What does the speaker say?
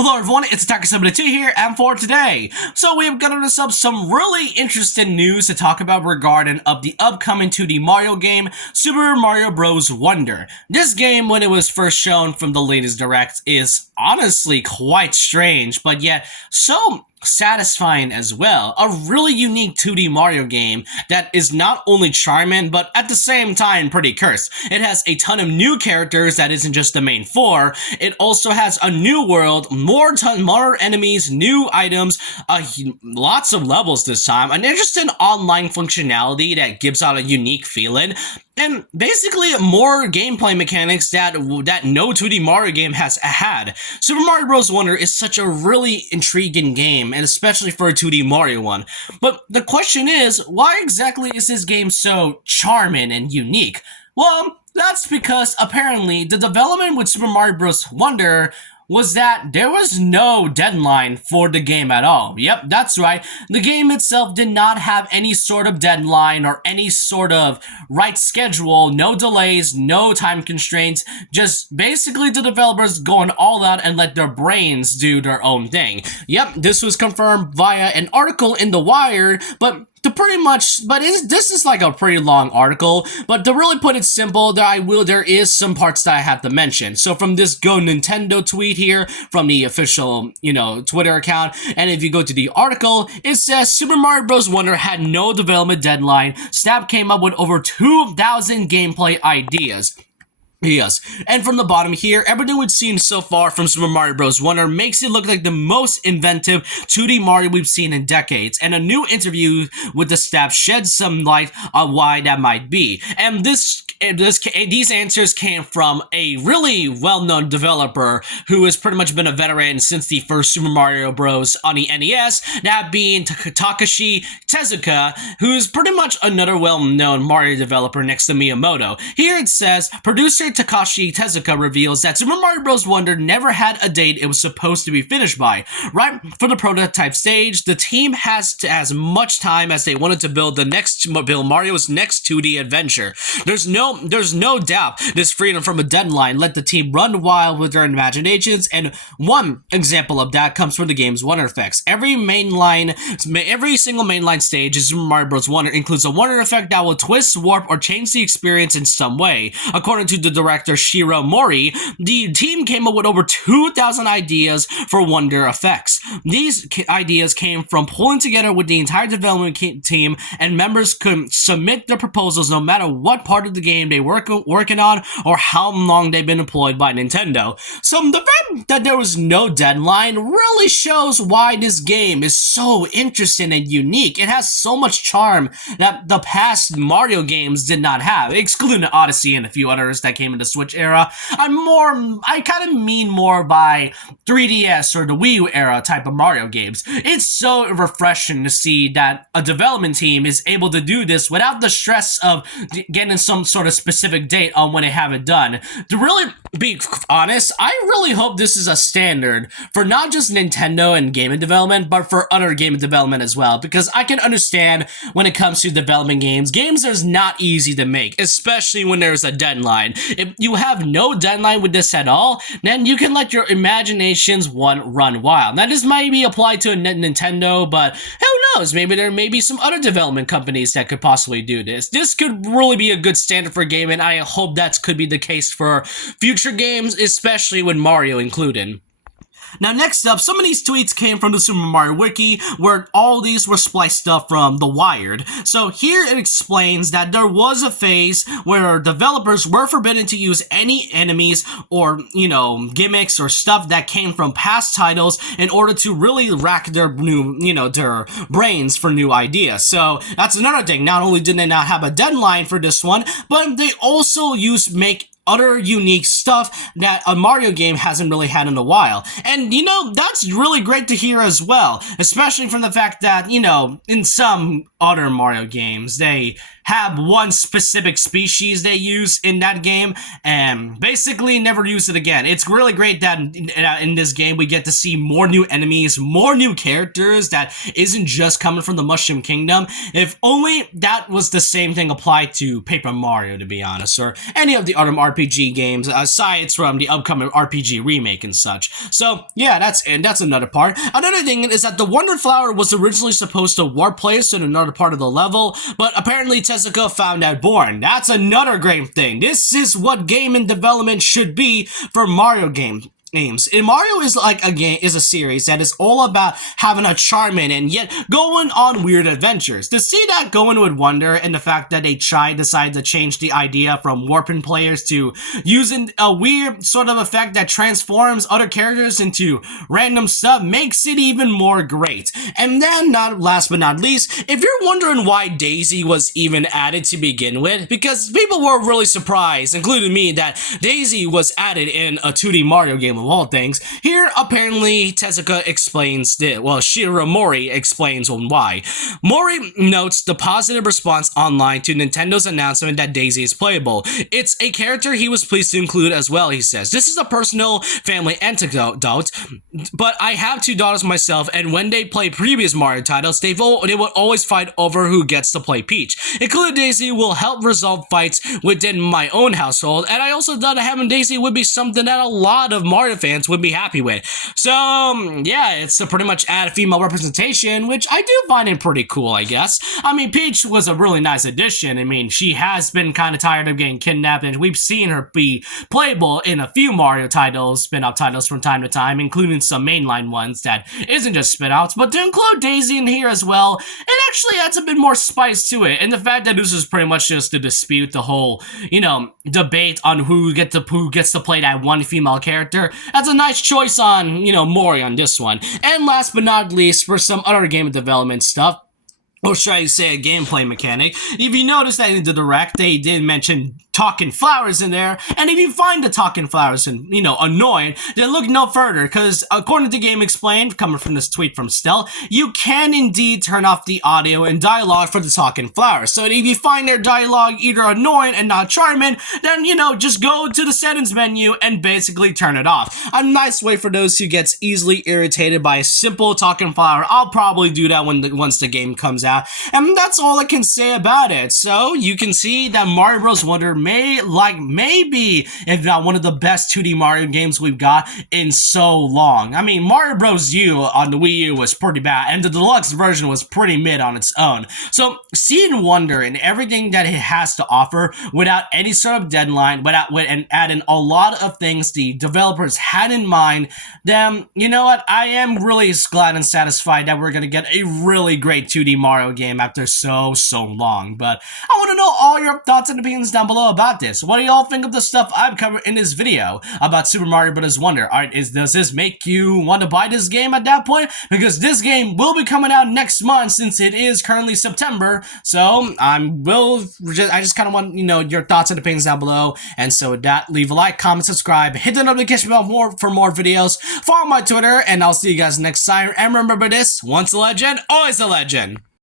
Hello everyone, it's Attacker72 here, and for today, we've got us up some really interesting news to talk about regarding of the upcoming 2D Mario game, Super Mario Bros. Wonder. This game, when it was first shown from the latest Direct, is honestly quite strange, but yet so satisfying as well. A really unique 2D Mario game that is not only charming, but at the same time pretty cursed. It has a ton of new characters that isn't just the main four. It also has a new world, more enemies, new items, lots of levels this time, an interesting online functionality that gives out a unique feeling, and basically more gameplay mechanics that no 2D Mario game has had. Super Mario Bros. Wonder is such a really intriguing game, and especially for a 2D Mario one. But the question is, why exactly is this game so charming and unique? Well, that's because apparently the development with Super Mario Bros. Wonder was that there was no deadline for the game at all. Yep, that's right. The game itself did not have any sort of deadline or any sort of right schedule, no delays, no time constraints, just basically the developers going all out and let their brains do their own thing. Yep, this was confirmed via an article in The Wire, but this is like a pretty long article, but to really put it simple, there is some parts that I have to mention. So from this Go Nintendo tweet here, from the official, Twitter account, and if you go to the article, it says Super Mario Bros. Wonder had no development deadline. Snap came up with over 2,000 gameplay ideas. Yes, and from the bottom here, everything we've seen so far from Super Mario Bros. Wonder makes it look like the most inventive 2D Mario we've seen in decades, and a new interview with the staff sheds some light on why that might be. And these answers came from a really well-known developer who has pretty much been a veteran since the first Super Mario Bros. On the NES, that being Takashi Tezuka, who is pretty much another well-known Mario developer next to Miyamoto. Here it says, producer Takashi Tezuka reveals that Super Mario Bros. Wonder never had a date it was supposed to be finished by. Right for the prototype stage, the team has as much time as they wanted to build Mario's next 2D adventure. There's no doubt this freedom from a deadline let the team run wild with their imaginations, and one example of that comes from the game's Wonder effects. Every single mainline stage in Super Mario Bros. Wonder includes a Wonder effect that will twist, warp, or change the experience in some way. According to the director Shiro Mori, the team came up with over 2,000 ideas for Wonder effects. These ideas came from pulling together with the entire development team, and members could submit their proposals no matter what part of the game they were working on or how long they've been employed by Nintendo. So the fact that there was no deadline really shows why this game is so interesting and unique. It has so much charm that the past Mario games did not have, excluding Odyssey and a few others that came in the Switch era. I kind of mean more by 3DS or the Wii U era type of Mario games. It's so refreshing to see that a development team is able to do this without the stress of getting some sort of specific date on when they have it done. To really be honest, I really hope this is a standard for not just Nintendo and gaming development, but for other gaming development as well, because I can understand when it comes to developing games are not easy to make, especially when there's a deadline. If you have no deadline with this at all, then you can let your imaginations run wild. Now, this might be applied to a Nintendo, but who knows? Maybe there may be some other development companies that could possibly do this. This could really be a good standard for gaming, and I hope that could be the case for future games, especially with Mario included. Now, next up, some of these tweets came from the Super Mario Wiki, where all these were spliced up from The Wired. So here it explains that there was a phase where developers were forbidden to use any enemies or, gimmicks or stuff that came from past titles in order to really rack their their brains for new ideas. So that's another thing. Not only did they not have a deadline for this one, but they also make other unique stuff that a Mario game hasn't really had in a while. And, that's really great to hear as well, especially from the fact that, in some other Mario games, they have one specific species they use in that game and basically never use it again. It's really great that in this game we get to see more new enemies, more new characters that isn't just coming from the Mushroom Kingdom. If only that was the same thing applied to Paper Mario, to be honest, or any of the other RPG games aside from the upcoming RPG remake and such. So yeah, that's another part. Another thing is that the Wonder Flower was originally supposed to warp players to another part of the level, but apparently Tezuka found that boring. That's another great thing. This is what game in development should be for Mario games. And Mario is like a series that is all about having a charming and yet going on weird adventures. To see that going with Wonder and the fact that they decided to change the idea from warping players to using a weird sort of effect that transforms other characters into random stuff makes it even more great. And then, last but not least, if you're wondering why Daisy was even added to begin with, because people were really surprised, including me, that Daisy was added in a 2D Mario game of all things. Here, apparently, Tezuka explains Shiro Mori explains on why. Mori notes the positive response online to Nintendo's announcement that Daisy is playable. It's a character he was pleased to include as well, he says. This is a personal family anecdote, but I have 2 daughters myself, and when they play previous Mario titles, they would always fight over who gets to play Peach. Including Daisy will help resolve fights within my own household, and I also thought having Daisy would be something that a lot of Mario fans would be happy with. So, yeah, it's to pretty much add female representation, which I do find it pretty cool, I guess. I mean, Peach was a really nice addition. I mean, she has been kind of tired of getting kidnapped, and we've seen her be playable in a few Mario titles, spin-off titles from time to time, including some mainline ones that isn't just spin-offs, but to include Daisy in here as well, it actually adds a bit more spice to it. And the fact that this is pretty much just to dispute the whole, debate on who gets to play that one female character, that's a nice choice on, Mori on this one. And last but not least, for some other game development stuff, or should I say a gameplay mechanic, if you notice that in the Direct, they did mention talking flowers in there, and if you find the talking flowers annoying, then look no further, because according to Game Explained, coming from this tweet from Stel, you can indeed turn off the audio and dialogue for the talking flowers. So if you find their dialogue either annoying and not charming, then just go to the settings menu and basically turn it off. A nice way for those who gets easily irritated by a simple talking flower. I'll probably do that once the game comes out, and that's all I can say about it. So you can see that Mario Bros. Wonder maybe if not one of the best 2D Mario games we've got in so long. I mean, Mario Bros. U on the Wii U was pretty bad, and the deluxe version was pretty mid on its own. So seeing Wonder and everything that it has to offer without any sort of deadline, and adding a lot of things the developers had in mind, then you know what? I am really glad and satisfied that we're gonna get a really great 2D Mario game after so long. But I want to know all your thoughts and opinions down below about this. What do y'all think of the stuff I've covered in this video about Super Mario Bros. Wonder? Alright, does this make you want to buy this game at that point? Because this game will be coming out next month, since it is currently September. So I just kind of want your thoughts and opinions down below. And so with that, leave a like, comment, subscribe, hit the notification bell for more videos. Follow my Twitter, and I'll see you guys next time. And remember this: once a legend, always a legend.